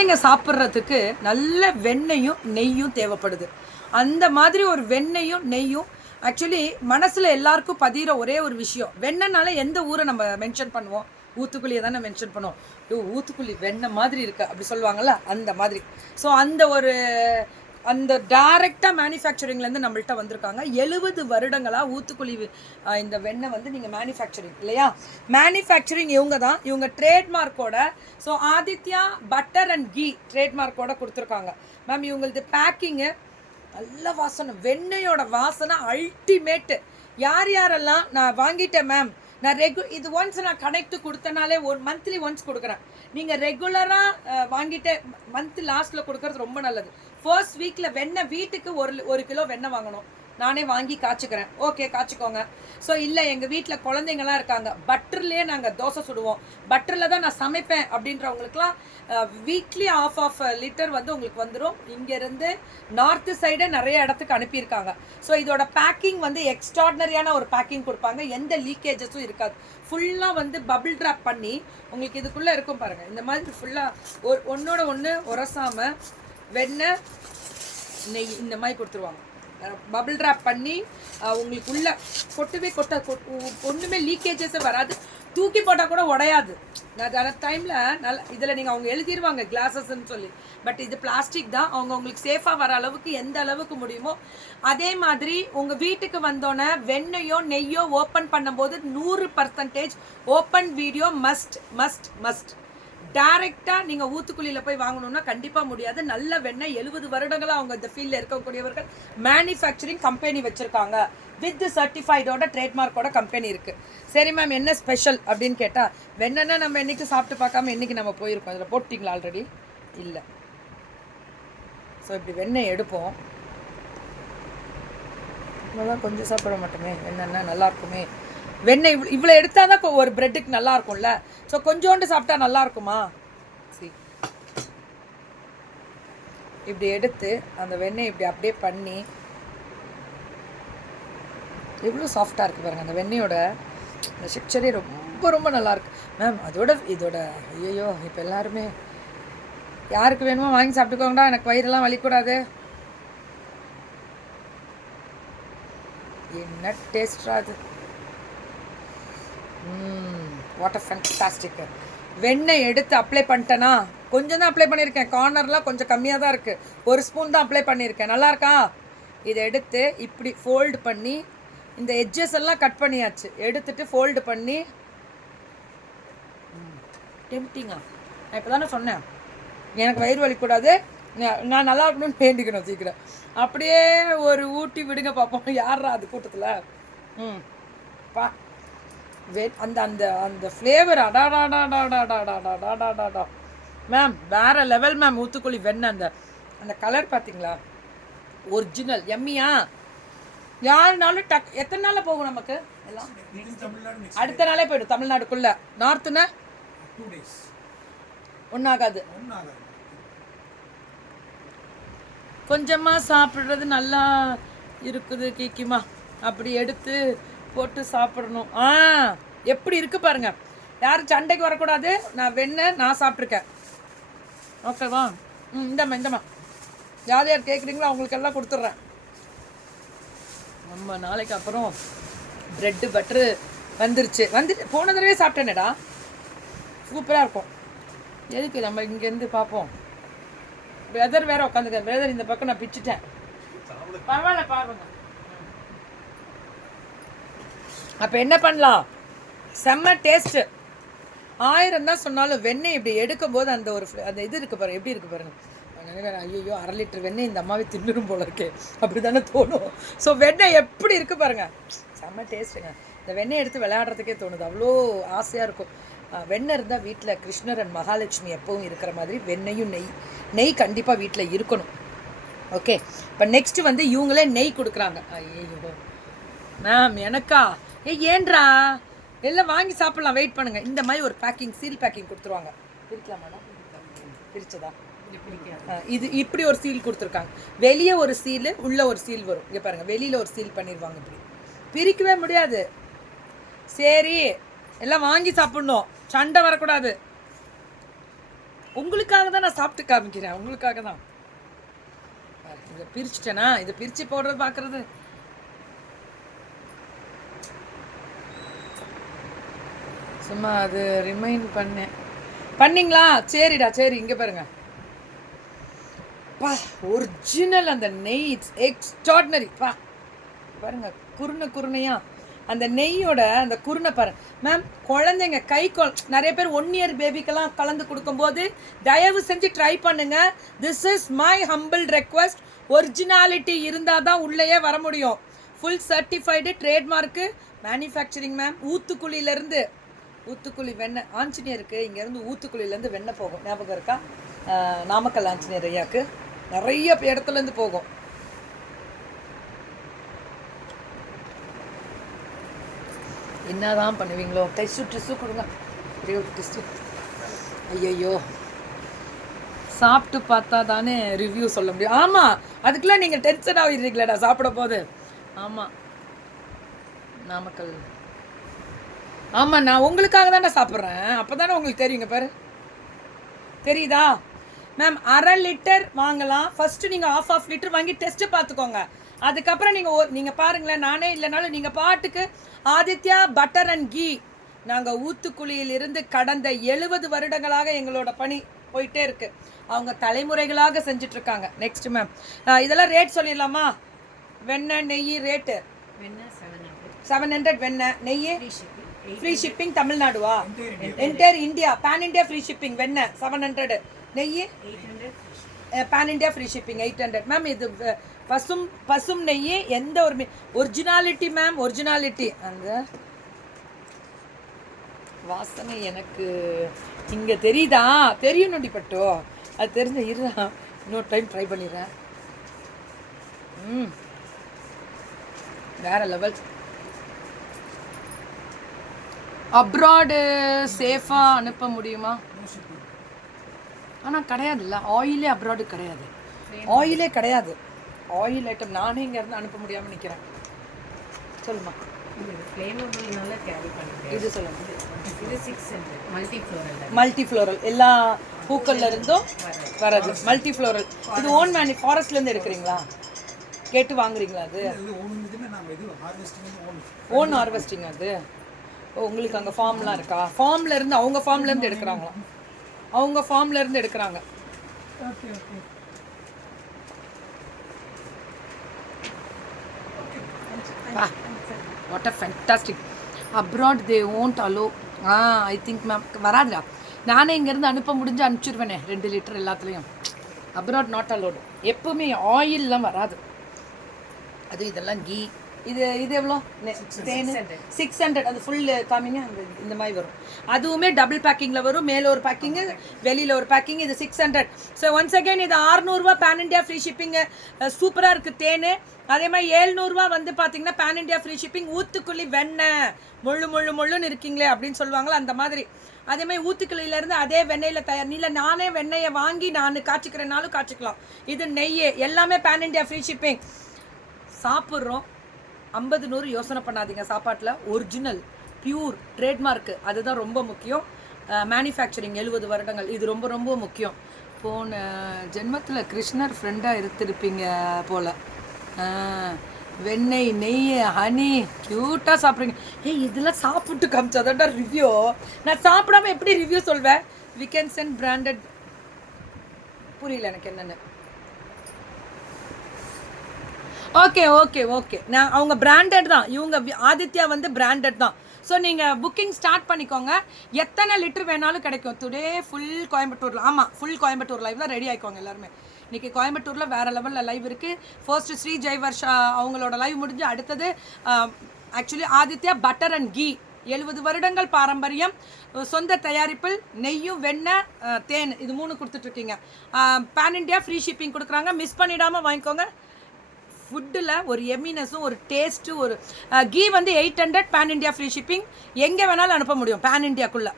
குழந்தைங்க சாப்பிட்றதுக்கு நல்ல வெண்ணையும் நெய்யும் தேவைப்படுது. அந்த மாதிரி ஒரு வெண்ணையும் நெய்யும் ஆக்சுவலி மனசில் எல்லாருக்கும் பதிகிற ஒரே ஒரு விஷயம். வெண்ணனால எந்த ஊரை நம்ம மென்ஷன் பண்ணுவோம்? ஊத்துக்குழியை தானே மென்ஷன் பண்ணுவோம். ஐயோ ஊத்துக்குழி வெண்ணெய் மாதிரி இருக்கு அப்படி சொல்லுவாங்கள்ல அந்த மாதிரி. ஸோ அந்த ஒரு அந்த டைரெக்டாக மேனுஃபேக்சரிங்லேருந்து நம்மள்ட்ட வந்திருக்காங்க. எழுபது வருடங்களாக ஊத்துக்குழி இந்த வெண்ணெய் வந்து நீங்கள் மேனுஃபேக்சரிங் இல்லையா? மேனுஃபேக்சரிங் இவங்க தான். இவங்க ட்ரேட்மார்க்கோட so Aditya butter and ghee ட்ரேட்மார்க்கோட கொடுத்துருக்காங்க. மேம் இவங்களது பேக்கிங்கு நல்ல வாசனை. வெண்ணெயோட வாசனை அல்டிமேட்டு யார் யாரெல்லாம் நான் வாங்கிட்டேன் மேம் நான் ரெகு இது ஒன்ஸ் நான் கனெக்ட் கொடுத்தனாலே ஒரு மந்த்லி ஒன்ஸ் கொடுக்குறேன். நீங்கள் ரெகுலராக வாங்கிட்டு மந்த் லாஸ்ட்டில் கொடுக்கறது ரொம்ப நல்லது. ஃபர்ஸ்ட் வீக்கில் வெண்ணெய் வீட்டுக்கு ஒரு ஒரு கிலோ வெண்ணெய் வாங்கணும். நானே வாங்கி காய்ச்சிக்கிறேன். ஓகே காய்ச்சிக்கோங்க. ஸோ இல்லை எங்கள் வீட்டில் குழந்தைங்கலாம் இருக்காங்க. பட்டர்லேயே நாங்கள் தோசை சுடுவோம். பட்டரில் தான் நான் சமைப்பேன் அப்படின்றவங்களுக்குலாம் வீக்லி ஆஃப் ஆஃப் லிட்டர் வந்து உங்களுக்கு வந்துடும் இங்கேருந்து நார்த்து சைடு நிறைய இடத்துக்கு அனுப்பியிருக்காங்க. ஸோ இதோட பேக்கிங் வந்து எக்ஸ்ட்ராடனரியான ஒரு பேக்கிங் கொடுப்பாங்க. எந்த லீக்கேஜஸும் இருக்காது. ஃபுல்லாக வந்து பபிள் ட்ராப் பண்ணி உங்களுக்கு இதுக்குள்ளே இருக்கும் பாருங்கள் இந்த மாதிரி ஃபுல்லாக ஒரு ஒன்றோட ஒன்று உரசாமல் வெண்ணெய் நெய் இந்த மாதிரி கொடுத்துருவாங்க. பபிள் ட்ராப் பண்ணி உங்களுக்கு உள்ள கொட்டவே கொட்ட ஒன்றுமே ஒ- லீக்கேஜஸே வராது. தூக்கி போட்டால் கூட உடையாது. நான் அந்த டைமில் நல்ல இதில் நீங்கள் அவங்க எழுதிருவாங்க கிளாஸஸ்ன்னு சொல்லி. பட் இது பிளாஸ்டிக் தான். அவங்க உங்களுக்கு சேஃபாக வர அளவுக்கு எந்த அளவுக்கு முடியுமோ அதே மாதிரி உங்கள் வீட்டுக்கு வந்தோன்னே வெண்ணையோ நெய்யோ ஓப்பன் பண்ணும்போது நூறு percentage open video must must must டைரெக்டாக நீங்கள் ஊத்துக்குழியில் போய் வாங்கணும்னா கண்டிப்பாக முடியாது. நல்ல வெண்ணெய் எழுபது வருடங்களாக அவங்க இந்த ஃபீல்டில் இருக்கக்கூடியவர்கள் மேனுஃபேக்சரிங் கம்பெனி வச்சுருக்காங்க. வித் சர்டிஃபைடோட ட்ரேட்மார்க்கோட கம்பெனி இருக்குது சரி மேம் என்ன ஸ்பெஷல் அப்படின்னு கேட்டால் வெண்ணெய்னா நம்ம என்றைக்கு சாப்பிட்டு பார்க்காம என்னைக்கு நம்ம போயிருக்கோம். அதில் போட்டிங்களா ஆல்ரெடி இல்லை. ஸோ இப்படி வெண்ணெய் எடுப்போம். இவ்வளோதான் கொஞ்சம் சாப்பிட மாட்டோமே. என்னென்ன நல்லா இருக்குமே. வெண்ணெய் இவ்வளோ இவ்வளோ எடுத்தால் தான் ஒரு ப்ரெட்டுக்கு நல்லா இருக்கும்ல. ஸோ கொஞ்சோண்டு சாப்பிட்டா நல்லா இருக்குமா? சரி இப்படி எடுத்து அந்த வெண்ணெய் இப்படி அப்படியே பண்ணி எவ்வளோ சாஃப்டாக இருக்குது பாருங்கள் அந்த வெண்ணெயோட அந்த ஸ்ட்ரக்சரே ரொம்ப ரொம்ப நல்லாயிருக்கு மேம் அதோட இதோட ஐயோ இப்போ எல்லாருமே யாருக்கு வேணுமோ வாங்கி சாப்பிட்டுக்கோங்கடா எனக்கு வயிறெல்லாம் வலிக்கூடாது. என்ன டேஸ்டாக அது? வாட் அ ஃபேண்டாஸ்டிக் வெண்ணெய் எடுத்து அப்ளை பண்ணிட்டேனா? கொஞ்சம் தான் அப்ளை பண்ணியிருக்கேன் கார்னர்லாம் கொஞ்சம் கம்மியாக தான் இருக்குது ஒரு ஸ்பூன் தான் அப்ளை பண்ணியிருக்கேன். நல்லாயிருக்கா இதை எடுத்து இப்படி ஃபோல்டு பண்ணி இந்த எட்ஜஸ் எல்லாம் கட் பண்ணியாச்சு. எடுத்துட்டு ஃபோல்டு பண்ணி டெம்டிங்கா நான் இப்போ தானே சொன்னேன். எனக்கு வயிறு வலிக்கூடாது. நான் நல்லா இருக்கணும்னு வேண்டிக்கணும் சீக்கிரம். அப்படியே ஒரு ஊட்டி விடுங்க பார்ப்போம் யாரா அது கூட்டத்தில்? ம். பா. வே அந்த அந்த அந்த ஃப்ளேவர் அடாடாடாடாடாடாடாடாடாடாடா. மேம் வேற லெவல் மேம் ஊத்துக்குழி வெண்ணெய் அந்த அந்த கலர் பார்த்தீங்களா ஒரிஜினல் எம்மியா யாருனாலும் டக் எத்தனை நாளில் போகும் நமக்கு? எல்லாம் அடுத்த நாளே போயிடும் தமிழ்நாடுக்குள்ள. நார்த்துனா ஒன்றாகாது ஒன்றும் ஆகாது கொஞ்சமாக சாப்பிட்றது நல்லா இருக்குது கீக்கிமா. அப்படி எடுத்து போட்டு சாப்பிடணும். ஆ எப்படி இருக்கு பாருங்க. யாரும் சண்டைக்கு வரக்கூடாது. நான் வெண்ணெய் நான் சாப்பிட்ருக்கேன் ஓகேவா ம் இந்தம்மா இந்தம்மா. யார் யார் கேட்குறீங்களோ அவங்களுக்கு எல்லாம் கொடுத்துட்றேன். நம்ம நாளைக்கு அப்புறம் ப்ரெட்டு பட்டரு வந்துருச்சு. வந்துட்டு போன தடவை சாப்பிட்டேனேடா. சூப்பராக இருக்கும். எதுக்கு நம்ம இங்கேருந்து பார்ப்போம். பிரதர் வேற உட்காந்துக்க பிரதர் இந்த பக்கம் நான் பிச்சுட்டேன். பரவாயில்ல பாருங்க. அப்போ என்ன பண்ணலாம்? செம்ம டேஸ்ட்டு ஆயிரம் தான் சொன்னாலும் வெண்ணெய் இப்படி எடுக்கும்போது அந்த ஒரு அந்த இது இருக்கு பாருங்க. எப்படி இருக்கு பாருங்க. ஐயோ அரை லிட்டர் வெண்ணெய் இந்த அம்மாவே தின்னுடும் போல இருக்கே. அப்படி தானே தோணும். ஸோ வெண்ணெய் எப்படி இருக்கு பாருங்க. செம்ம டேஸ்ட்டுங்க இந்த வெண்ணெய் எடுத்து விளையாடுறதுக்கே தோணுது. அவ்வளோ ஆசையாக இருக்கும். வெண்ணெய் இருந்தால் வீட்டில் கிருஷ்ணர் அண்ட் மகாலட்சுமி எப்பவும் இருக்கிற மாதிரி வெண்ணையும் நெய். நெய் கண்டிப்பாக வீட்டில் இருக்கணும். ஓகே இப்போ நெக்ஸ்ட்டு வந்து இவங்களே நெய் கொடுக்குறாங்க. ஐயோ மேம் எனக்கா? ஏய் ஏன்றா? எல்லாம் வாங்கி சாப்பிட்லாம். வெயிட் பண்ணுங்க. இந்த மாதிரி ஒரு பேக்கிங் சீல் பேக்கிங் கொடுத்துருவாங்க. பிரிக்கலாம் மேடம் பிரிச்சதா? இது இப்படி ஒரு சீல் கொடுத்துருக்காங்க. வெளியே ஒரு சீலு உள்ள ஒரு சீல் வரும். இங்கே பாருங்கள் வெளியில் ஒரு சீல் பண்ணிடுவாங்க இப்படி. பிரிக்கவே முடியாது. சரி எல்லாம் வாங்கி சாப்பிட்ணும். சண்டை வரக்கூடாது. உங்களுக்காக தான் நான் சாப்பிட்டு காமிக்கிறேன். உங்களுக்காக தான். இதை பிரிச்சுட்டேனா? இதை பிரித்து போடுறது பார்க்குறது சும்மா அது ரிமைண்ட் பண்ணேன். பண்ணிங்களா? சரிடா சரி இங்கே பாருங்க. பா ஒரிஜினல் அந்த நெய் இட்ஸ் எக்ஸ்ட்ராடினரி பா பாருங்க குருணை குருணையா அந்த நெய்யோட அந்த குருணை பாரு. மேம் குழந்தைங்க கை கொ நிறைய பேர் ஒன் இயர் பேபிக்கெல்லாம் கலந்து கொடுக்கும்போது தயவு செஞ்சு ட்ரை பண்ணுங்க. This is my humble request originality இருந்தால் தான் உள்ளேயே வர முடியும். Full certified trademark manufacturing ma'am ஊத்துக்குழியிலேருந்து Oothukuzhi வெண்ணெய் ஆஞ்சநேயருக்கு இங்கேருந்து ஊத்துக்குழியிலேருந்து வெண்ணெய் போகும். ஞாபகம் இருக்கா? நாமக்கல் ஆஞ்சநேயர் ஐயாக்கு. நிறைய இடத்துலேருந்து போகும். என்னதான் பண்ணுவீங்களோ? டெஸ்ட்டு டெஸ்ட்டு கொடுங்க. ஒரே ஒரு டெஸ்ட்டு ஐயையோ. சாப்பிட்டு பார்த்தா தானே ரிவ்யூ சொல்ல முடியும். ஆமாம் அதுக்கெல்லாம் நீங்கள் டென்ஷன் ஆகிடுறீங்களேடா சாப்பிட போது ஆமாம் நாமக்கல். ஆமாம் நான் உங்களுக்காக தானே சாப்பிட்றேன். அப்போ தானே உங்களுக்கு தெரியுங்க பாரு. தெரியுதா? மேம் அரை லிட்டர் வாங்கலாம். ஃபஸ்ட்டு நீங்கள் ஆஃப் ஆஃப் லிட்டர் வாங்கி டெஸ்ட்டு பார்த்துக்கோங்க. அதுக்கப்புறம் நீங்கள் நீங்கள் பாருங்களேன் நானே இல்லைனாலும் நீங்கள் பாட்டுக்கு ஆதித்யா பட்டர் அண்ட் கீ நாங்கள் ஊத்துக்குழியிலிருந்து கடந்த எழுபது வருடங்களாக எங்களோட பணி போயிட்டே இருக்கு. அவங்க தலைமுறைகளாக செஞ்சுட்டு இருக்காங்க நெக்ஸ்ட் மேம் இதெல்லாம் ரேட் சொல்லிடலாமா? வெண்ணெய் நெய் ரேட்டு செவன் ஹண்ட்ரட் வெண்ணெய் நெய்? Free shipping தமிழ்நாடுவா? Entire India pan India free shipping வெண்ணெய் செவன் ஹண்ட்ரட் நெய்? Pan India free shipping eight hundred ma'am இது பசும் பசும் நெய் எந்த ஒரு ஒரிஜினாலிட்டி மேம் ஒரிஜினாலிட்டி அந்த வாசனை எனக்கு இங்கே தெரியுதா? தெரியும் நொடிப்பட்டோ அது தெரிஞ்ச இருடா. இன்னொரு டைம் ட்ரை பண்ணிடுறேன். ம். வேற லெவல் அப்ராடு சேஃபாக அனுப்ப முடியுமா? ஆனால் கிடையாதுல்ல. ஆயிலே அப்ராடு கிடையாது. ஆயிலே கிடையாது. ஆயில் ஐட்டம் நானே இங்கேருந்து அனுப்ப முடியாமல் நிற்கிறேன் சொல்லுமா. இது சொல்லுங்க இது six multi floral multi floral எல்லா பூக்கள்ல இருந்தும் வரது. மல்டி ஃப்ளோரல் இது ஓன் மேனி ஃபாரஸ்ட்லேருந்து எடுக்கிறீங்களா? கேட்டு வாங்குறீங்களா அது? ஓன் ஓன் ஹார்வெஸ்டிங் அது. ஓ உங்களுக்கு அங்கே ஃபார்ம்லாம் இருக்கா? ஃபார்ம்ல இருந்து அவங்க ஃபார்ம்ல இருந்து எடுக்கிறாங்களா? அவங்க ஃபார்ம்ல இருந்து எடுக்கிறாங்க. Okay okay. What a fantastic abroad they won't allow ah I think ma'am வராதுடா. நானே இங்கேருந்து அனுப்ப முடிஞ்சு அனுப்பிச்சிருவேனே ரெண்டு லிட்டர் எல்லாத்துலேயும். அப்ராட் நாட் அலோடு எப்பவுமே ஆயில்லாம் வராது. அது இதெல்லாம் கீ. இது இது எவ்வளோ? தேன்? சிக்ஸ் ஹண்ட்ரட் அது ஃபுல் காமிங்க அந்த இந்த மாதிரி வரும். அதுவுமே டபுள் பேக்கிங்கில் வரும். மேலே ஒரு பேக்கிங்கு வெளியில் ஒரு பேக்கிங் இது six hundred so once again இது ஆறுநூறுவா பேன் இண்டியா ஃப்ரீ ஷிப்பிங்கு சூப்பராக இருக்குது தேன். அதே மாதிரி ஏழ்நூறுவா வந்து பார்த்தீங்கன்னா pan India free shipping Oothukuzhi வெண்ணெய் முள்ளு முள்ளு முள்ளுன்னு இருக்கீங்களே அப்படின்னு சொல்லுவாங்களா அந்த மாதிரி. அதே மாதிரி ஊத்துக்குழியிலேருந்து அதே வெண்ணெயில் தயார் இல்லை நானே வெண்ணெயை வாங்கி நான் காய்ச்சிக்கிறேனாலும் காய்ச்சிக்கலாம். இது நெய் எல்லாமே பேன் இண்டியா ஃப்ரீ ஷிப்பிங் சாப்பிட்றோம். ஐம்பது நூறு யோசனை பண்ணாதீங்க. சாப்பாட்டில் ஒரிஜினல் பியூர் ட்ரேட்மார்க்கு அதுதான் ரொம்ப முக்கியம். மேனுஃபேக்சரிங் எழுபது வருடங்கள். இது ரொம்ப ரொம்ப முக்கியம். போன ஜென்மத்தில் கிருஷ்ணர் ஃப்ரெண்டாக இருந்திருப்பீங்க போல். வெண்ணெய் நெய் ஹனி க்யூட்டாக சாப்பிட்றீங்க. ஏய் இதெல்லாம் சாப்பிட்டு காமிச்சாதான்டா ரிவ்யூ நான் சாப்பிடாம எப்படி ரிவ்யூ சொல்வேன்? வி கேன் சென்ட் பிராண்டட் புரியல எனக்கு என்னென்னு. ஓகே ஓகே ஓகே நான் அவங்க பிராண்டட் தான். இவங்க வி- ஆதித்யா வந்து பிராண்டட் தான். ஸோ நீங்கள் புக்கிங் ஸ்டார்ட் பண்ணிக்கோங்க. எத்தனை லிட்டர் வேணாலும் கிடைக்கும். டுடே ஃபுல் கோயம்புத்தூரில் ஆமாம் ஃபுல் கோயம்புத்தூர் லைவ் தான் ரெடி ஆகிக்கோங்க எல்லாருமே. இன்றைக்கி கோயம்புத்தூரில் வேறு லெவலில் லைவ் இருக்குது ஃபர்ஸ்ட் ஸ்ரீ ஜெய்வர்ஷா அவங்களோட லைவ் முடிஞ்சு அடுத்தது actually Aditya butter and ghee எழுபது வருடங்கள் பாரம்பரியம். சொந்த தயாரிப்பில் நெய்யும் வெண்ணெய் தேன் இது மூணு கொடுத்துட்ருக்கீங்க பேன் இண்டியா ஃப்ரீ ஷிப்பிங் கொடுக்குறாங்க. மிஸ் பண்ணிடாமல் வாங்கிக்கோங்க. ஃபுட்டில் ஒரு எமினஸும் ஒரு டேஸ்ட்டு ஒரு கீ வந்து eight hundred pan India free shipping எங்கே வேணாலும் அனுப்ப முடியும் பேன் இண்டியாக்குள்ளே